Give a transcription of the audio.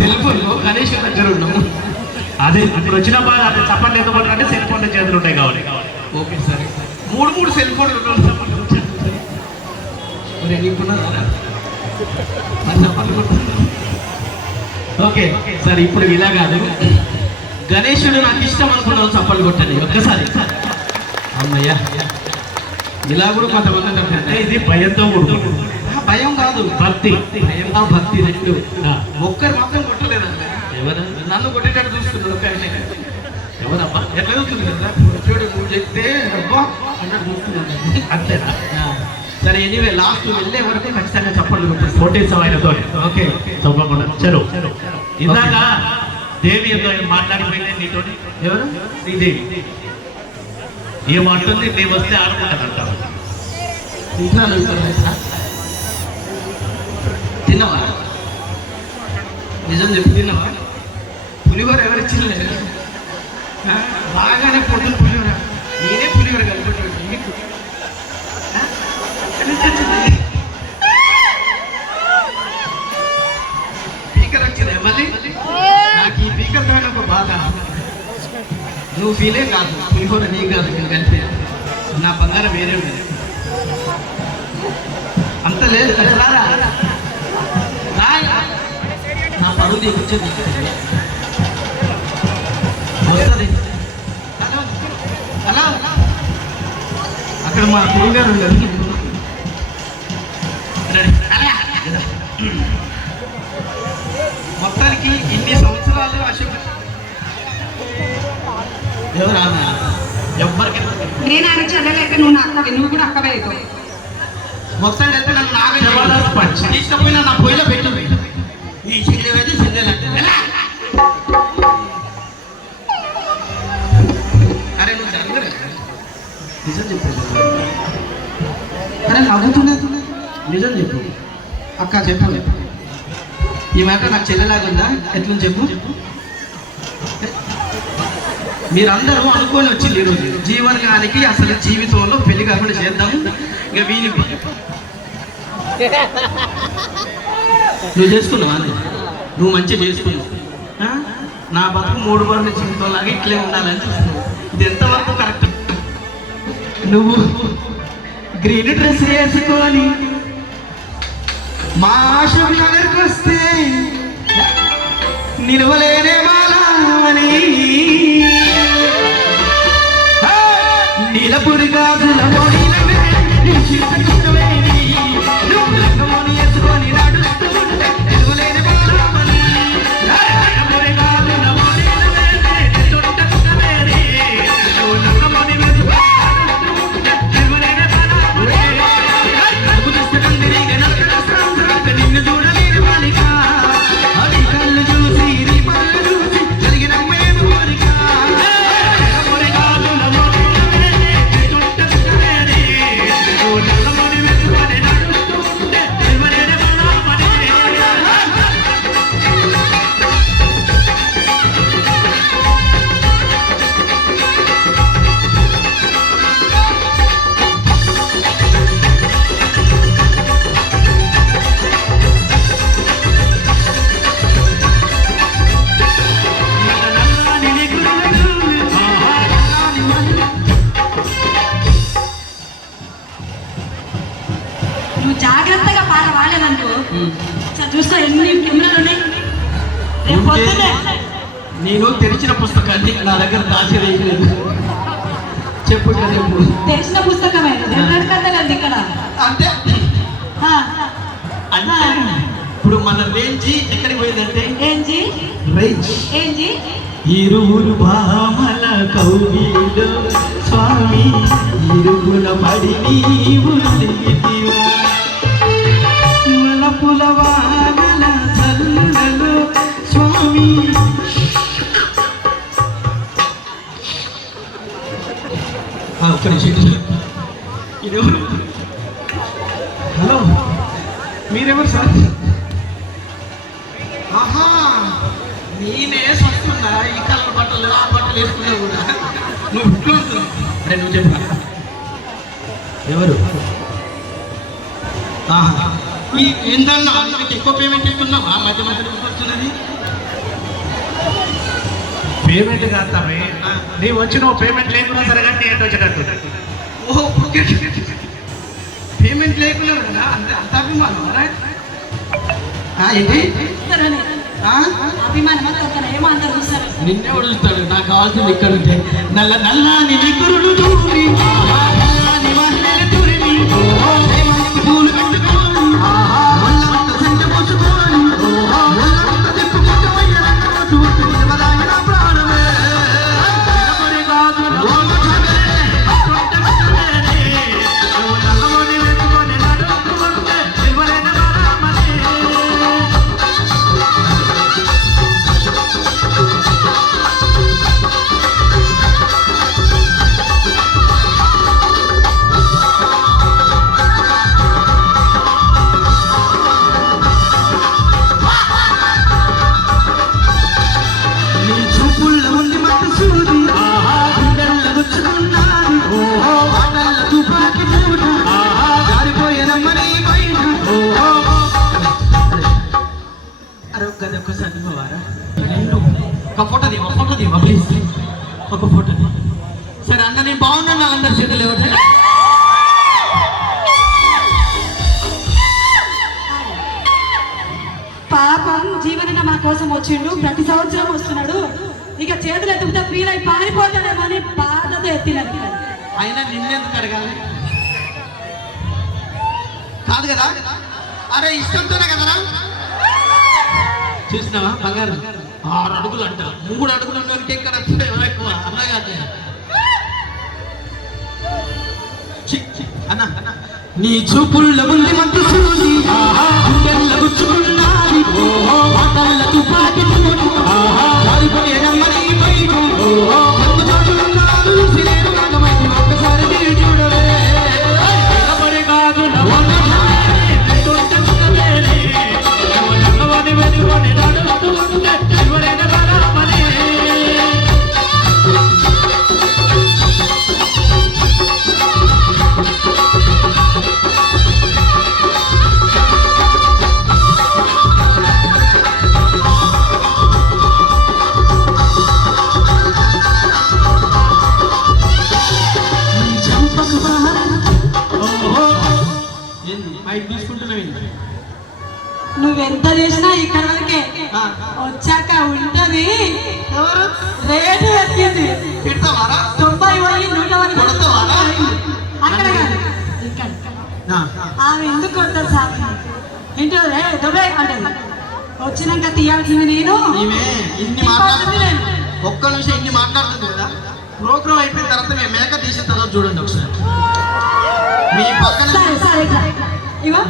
Cell phone Ganesh దగ్గర ఉన్నాము. అదే ఇప్పుడు వచ్చిన బాధ అదే చప్పట్లు ఎందుకు అంటే సెల్ ఫోన్లో చేతులు ఉంటాయి కావాలి. ఓకే సరే, మూడు సెల్ ఫోన్లు ఓకే సరే. ఇప్పుడు ఇలా కాదు, గణేశుడు నాకు ఇష్టం అనుకున్నావు చప్పట్లు కొట్టండి ఒక్కసారి. అమ్మయ్యా, ఇలా కూడా కొంతమంది అంటే ఇది భయంతో కూడుకు. భయం కాదు, భక్తి. భక్తి రెండు. ఒక్కరు మాత్రం కొట్టలేదండి. ఎవరు నన్ను కొట్టేటట్టు చూస్తున్నాడు ఒక ఆయన. ఎవరబ్బా? ఎట్లా చూస్తుంది కదా చూడు, నువ్వు చెప్తే అబ్బా అన్నట్టు చూస్తున్నాడు. అంతేనా? సరే, ఎనీవే లాస్ట్ వెళ్ళే వరకు ఖచ్చితంగా చప్పట్లు కొట్టేస్తాను. కోటేశ్వర ఆయనతో. ఓకే తప్పకుండా. చలో ఇందాక దేవి ఎంతో మాట్లాడిపోయింది నీతో. ఎవరు? శ్రీదేవి ఏమంటుంది, నేను వస్తే ఆడుకుంటాను. తిన్నావా? నిజం చెప్పి తిన్నావా? పులిహోర ఎవరిచ్చింది? బాగానే పొద్దున పులిహోర. నేనే పులిహోర కలిపెట్టాడు మీకు. పీకర్ వచ్చింది మళ్ళీ. నాకు ఈ పీకర్తో ఒక బాధ. నువ్వు ఫీలే కాదు, పులిహోర నీ కాదు, నేను కలిపే. నా బంగారం వేరే ఉండదు. అంత లేదు. అరే రారా, నా పరువు దిగుచ్చేది వస్తుంది. అలా అక్కడ మా గురువు గారు ఉన్నారు. మొత్తానికి ఇన్ని సంవత్సరాలు అశోక్ ఎవరు ఆమె ఎవ్వరికి నేను ఆయన చెల్లెలైతే నువ్వు నా అక్కవే, నువ్వు కూడా అక్కవే అవుతావు. మొత్తానికి అయితే నన్ను నాగ తీసుకపోయినా నా పొయ్యిలో పెట్టింది. ఈ చెల్లెవైతే చెల్లెలు అంటే అరే నువ్వు దగ్గర నిజం చెప్పేది. అరే నవ్వుతున్నా, నిజం చెప్పు అక్క. చెప్పాలి ఈ మాట నాకు చెల్లెలాగా ఉందా? ఎట్లా చెప్పు. మీరందరూ అనుకొని వచ్చింది ఈరోజు జీవనగానికి. అసలు జీవితంలో పెళ్లి కాకుండా చేద్దాం. ఇక వీని నువ్వు చేసుకున్నావా? నువ్వు మంచిగా చేసుకున్నావు. నా బతుకు 3 రోజుల జీవితం లాగా ఇట్లే ఉండాలని చూస్తున్నావు. ఇది ఎంతవరకు కరెక్ట్? నువ్వు గ్రీన్ డ్రెస్ వేసుకొని మా అశోక్ నగర్కి వస్తే నిలవలేనే మాలని నీలపురి గాజుల వేసుకొని నడుస్తుంటే నిలవలేని మాలని నిన్ను చూడలేని బాలిక అది కళ్ళు చూసి నీ పళ్ళు చూసి కలిగిన మేలు కోరిక. నువ్వు జాగ్రత్తగా పాట వాడేదనుకో చూస్తా ఎన్ని కెమెరాలు ఉన్నాయి. రేపు పొద్దున్నే నేను తెరిచిన పుస్తకాన్ని నా దగ్గర దాచివేయలేదు. చెప్పు రేపు తెరిచిన పుస్తకమే కదలేదు ఇక్కడ. అంటే ఇప్పుడు మన రేంజి ఎక్కడికి పోయిందంటే రేంజ్ ఇరువురు భామల కౌగిలో స్వామి ఇరుగుల పడి నీవు వలపుల వానల చల్లలో స్వామి. ఇదెవరు? హలో, మీరెవరు సార్? ఆహా, నేనే వస్తున్నా. ఈ కలర్ బట్టలు ఆ బట్టలు వేసుకున్నా కూడా నువ్వు ఇంట్లో ఉంటున్నావు. అరే నువ్వు చెప్పు, ఎవరు? ఏంటన్నా ఎక్కువ పేమెంట్ ఇస్తున్నావా? మధ్య మధ్యలో వస్తున్నది పేమెంట్ కాదు తమ్మి. నీ వచ్చిన పేమెంట్ లేకుండా సరే కానీ ఏంటి వచ్చేటట్టు. ఓ ఓకే పేమెంట్ లేకుండా కదా అంత అభిమానం ఏంటి అభిమానం అంతా ఏమో అందరు చూస్తారు. నిన్నే వదులుతాడు. నాకు కావాల్సింది ఇక్కడ ఉంటే నల్ల నల్లని నిగురుడు దూరి నల్లని మహిళల దూరిని పూలు పెట్టుకోని ఒళ్ళంతా సంట పోసుకొని ఒళ్ళంతా తిప్పుకుంటూ పోయి బలాయిన ప్రాణమే ఫోటో దివా ప్లీజ్ ఒక ఫోటో సరే అన్న నేను బాగున్నాను అందరు చేతులు ఎవరు పాపం జీవన మా కోసం వచ్చిండు, ప్రతి సంవత్సరం వస్తున్నాడు. ఇక చేతులు ఎత్తుకుతా ఫీల్ అయి పారిపోతాడేమో అని బాధతో ఎత్తినది. అయినా నిన్నెందుకు అడగాలి కాదు కదా. అరే ఇష్టంతోనే కదరా. చూసినావా బంగారు 6 అడుగులు అంట. 3 అడుగులు ఉన్నోరికి ఇక్కడ ఎవరు ఎక్కువ అన్నగానే అన్న నీ చూపుల్లో ఉంది మంచి సూది గుండెల్లో గుచ్చుకున్నది మాటల్లో తుపాకి జారిపోయే నమ్మని బయట మందు చోటున్నాడు సిరేను నాగమైంది ఒక్కసారి తిరిగి చూడవే కాదు నువ్వెంత చేసినా ఇక్కడ వరకే, వచ్చాక ఉంటది రేటు ఎక్కింది. 90 పోయి 100 అక్కడ కాదు ఇక్కడ. ఆమె ఎందుకు కొడతారు సార్ ఇంట్లో దొబ్బే అంటే వచ్చినాక తీయాల్సింది నేను. ఇన్ని మాట్లాడుతుంది ఒక్క నిమిషం ఇన్ని మాట్లాడుతుంది కదా. ప్రోగ్రామ్ అయిపోయిన తర్వాత మేము మేక తీసిన తర్వాత చూడండి ఒకసారి మీ పక్కన సరే సరే ఇవో